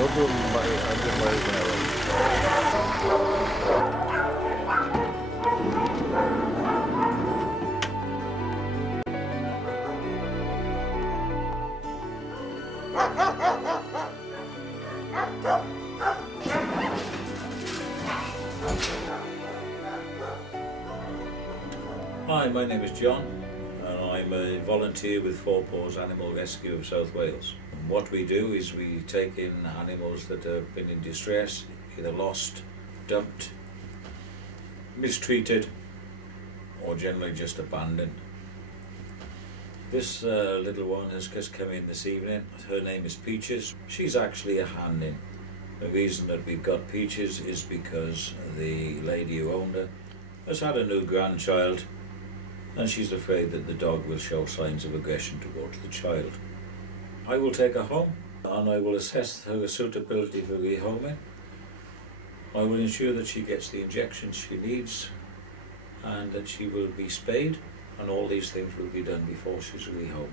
Don't do it. Hi, my name is John and I'm a volunteer with Paws Animal Rescue of South Wales. And what we do is we take in animals that have been in distress, either lost, dumped, mistreated or generally just abandoned. This little one has just come in this evening. Her name is Peaches. She's actually a hand-in. The reason that we've got Peaches is because the lady who owned her has had a new grandchild and she's afraid that the dog will show signs of aggression towards the child. I will take her home and I will assess her suitability for rehoming. I will ensure that she gets the injections she needs and that she will be spayed, and all these things will be done before she's rehomed.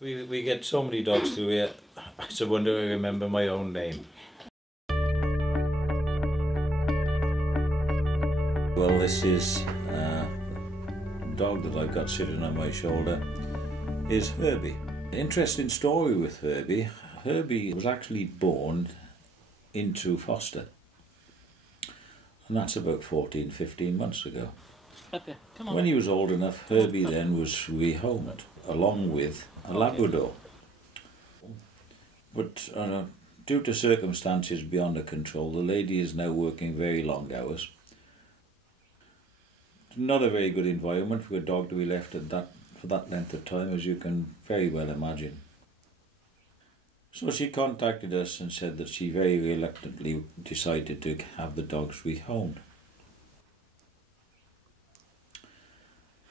We get so many dogs through here, it's a wonder I remember my own name. Well, this is a dog that I've got sitting on my shoulder is Herbie. Interesting story with Herbie. Herbie was actually born into foster, and that's about 14-15 months ago. Okay, come on. When he was old enough, Herbie then was rehomed along with a Labrador. But due to circumstances beyond her control, the lady is now working very long hours. Not a very good environment for a dog to be left at for that length of time, as you can very well imagine. So she contacted us and said that she very reluctantly decided to have the dogs rehomed.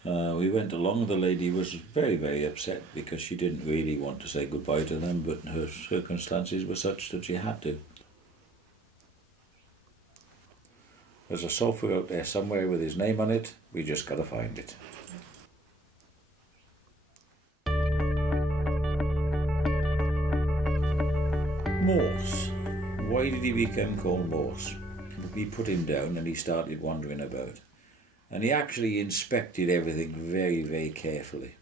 We went along. The lady was very upset because she didn't really want to say goodbye to them, but her circumstances were such that she had to. There's a sofa out there somewhere with his name on it. We just got to find it. Morse. Why did he become called Morse? We put him down and he started wandering about. And he actually inspected everything very carefully.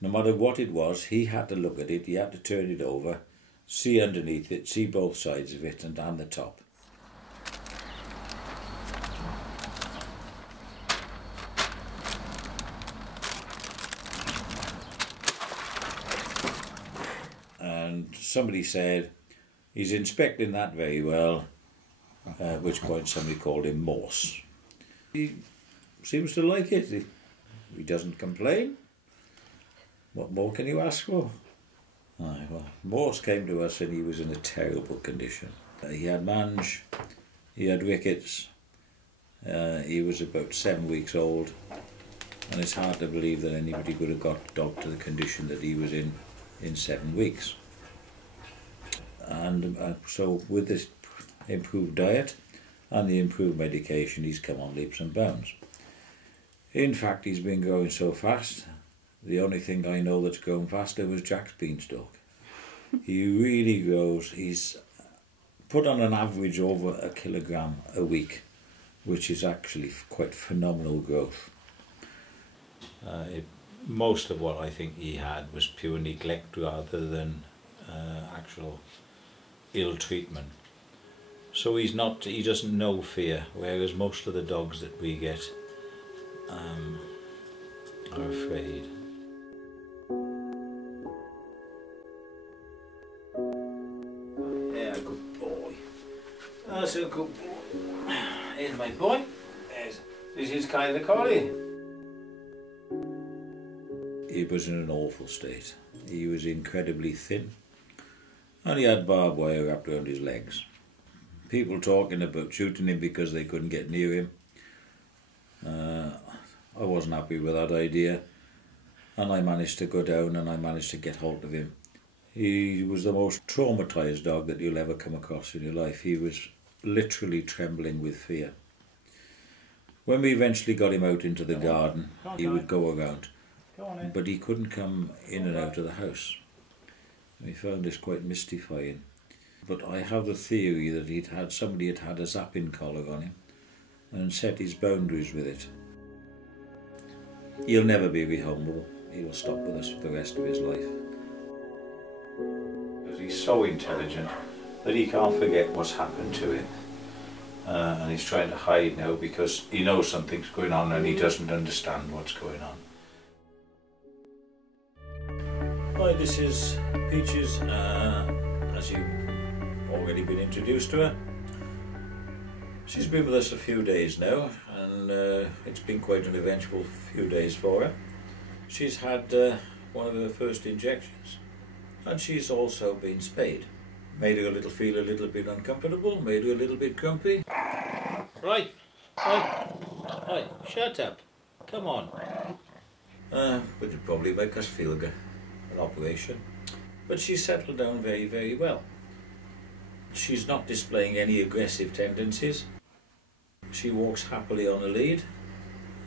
No matter what it was, he had to look at it, he had to turn it over, see underneath it, see both sides of it and the top. And somebody said, he's inspecting that very well, at which point somebody called him Morse. He seems to like it. He doesn't complain. What more can you ask for? Well, Morse came to us and he was in a terrible condition. He had mange, he had rickets, he was about 7 weeks old, and it's hard to believe that anybody could have got the dog to the condition that he was in 7 weeks. And so with this improved diet and the improved medication, he's come on leaps and bounds. In fact, he's been growing so fast, the only thing I know that's grown faster was Jack's beanstalk. He really grows. He's put on an average over 1 kilogram a week, which is actually quite phenomenal growth. Most of what I think he had was pure neglect rather than actual ill treatment. So he doesn't know fear, whereas most of the dogs that we get are afraid. Yeah, good boy. That's a good boy. Here's my boy. This is Kyler Collie. He was in an awful state. He was incredibly thin and he had barbed wire wrapped around his legs. People talking about shooting him because they couldn't get near him. I wasn't happy with that idea, and I managed to go down and I managed to get hold of him. He was the most traumatised dog that you'll ever come across in your life. He was literally trembling with fear. When we eventually got him out into the garden, he would go around, but he couldn't come in and out of the house. We found this quite mystifying. But I have the theory that somebody had had a zapping collar on him and set his boundaries with it. He'll never be rehomeable. He will stop with us for the rest of his life. He's so intelligent that he can't forget what's happened to him. And he's trying to hide now because he knows something's going on and he doesn't understand what's going on. Hi, this is Peaches. As you've already been introduced to her. She's been with us a few days now, and it's been quite an eventful few days for her. She's had one of her first injections, and she's also been spayed. Made her feel a little bit uncomfortable, made her a little bit grumpy. Right, shut up, come on. Would it probably make us feel good, an operation. But she's settled down very, very well. She's not displaying any aggressive tendencies. She walks happily on a lead,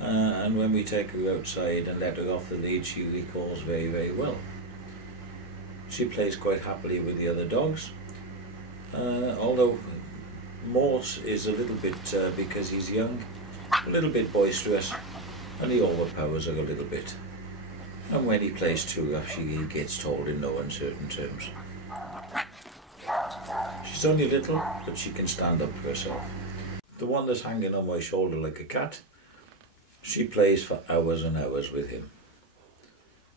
and when we take her outside and let her off the lead, she recalls very, very well. She plays quite happily with the other dogs, although Morse is a little bit, because he's young, a little bit boisterous, and he overpowers her a little bit. And when he plays too rough, he gets told in no uncertain terms. She's only little, but she can stand up for herself. The one that's hanging on my shoulder like a cat, she plays for hours and hours with him.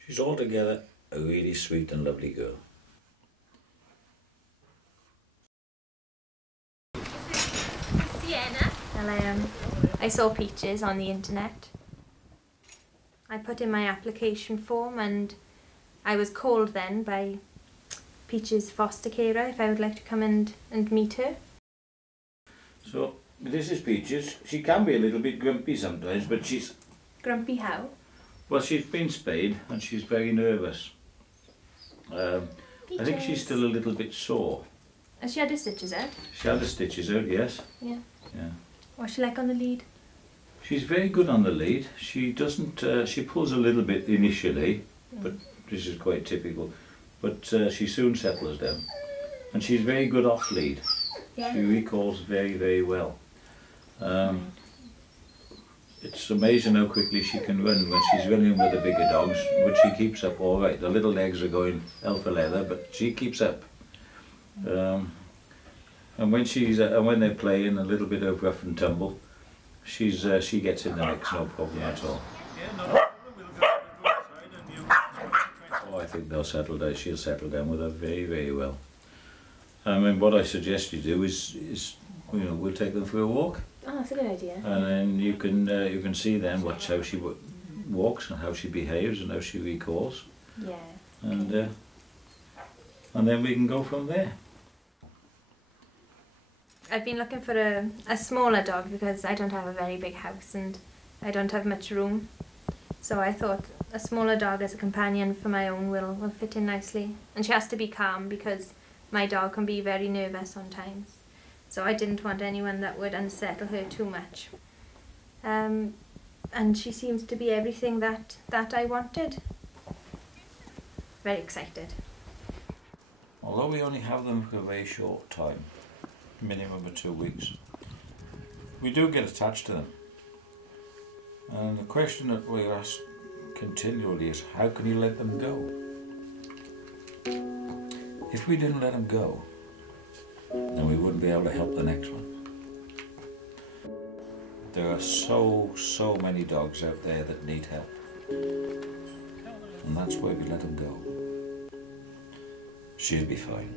She's altogether a really sweet and lovely girl. This is Sienna. Well, I saw Peaches on the internet. I put in my application form and I was called then by Peaches' foster carer if I would like to come and meet her. So, this is Peaches. She can be a little bit grumpy sometimes, but she's... Grumpy how? Well, she's been spayed and she's very nervous. I think she's still a little bit sore. Has she had her stitches out? She had the stitches out, yes. Yeah. Yeah. What's she like on the lead? She's very good on the lead. She doesn't, she pulls a little bit initially, but this is quite typical. But she soon settles down. And she's very good off lead. Yeah. She recalls very, very well. It's amazing how quickly she can run when she's running with the bigger dogs, but she keeps up all right. The little legs are going hell for leather, but she keeps up. And when they're playing a little bit of rough and tumble, she gets in the mix, no problem at all. Oh, I think they'll settle down. She'll settle down with her very, very well. I mean, what I suggest you do is we'll take them for a walk. Oh, that's a good idea. And then you can see then how she walks and how she behaves and how she recalls. Yeah. And then we can go from there. I've been looking for a smaller dog because I don't have a very big house and I don't have much room. So I thought a smaller dog as a companion for my own will fit in nicely. And she has to be calm because my dog can be very nervous sometimes. So I didn't want anyone that would unsettle her too much. And she seems to be everything that I wanted. Very excited. Although we only have them for a very short time, minimum of 2 weeks, we do get attached to them. And the question that we ask continually is, how can you let them go? If we didn't let them go, then we wouldn't be able to help the next one. There are so many dogs out there that need help. And that's why we let them go. She'll be fine.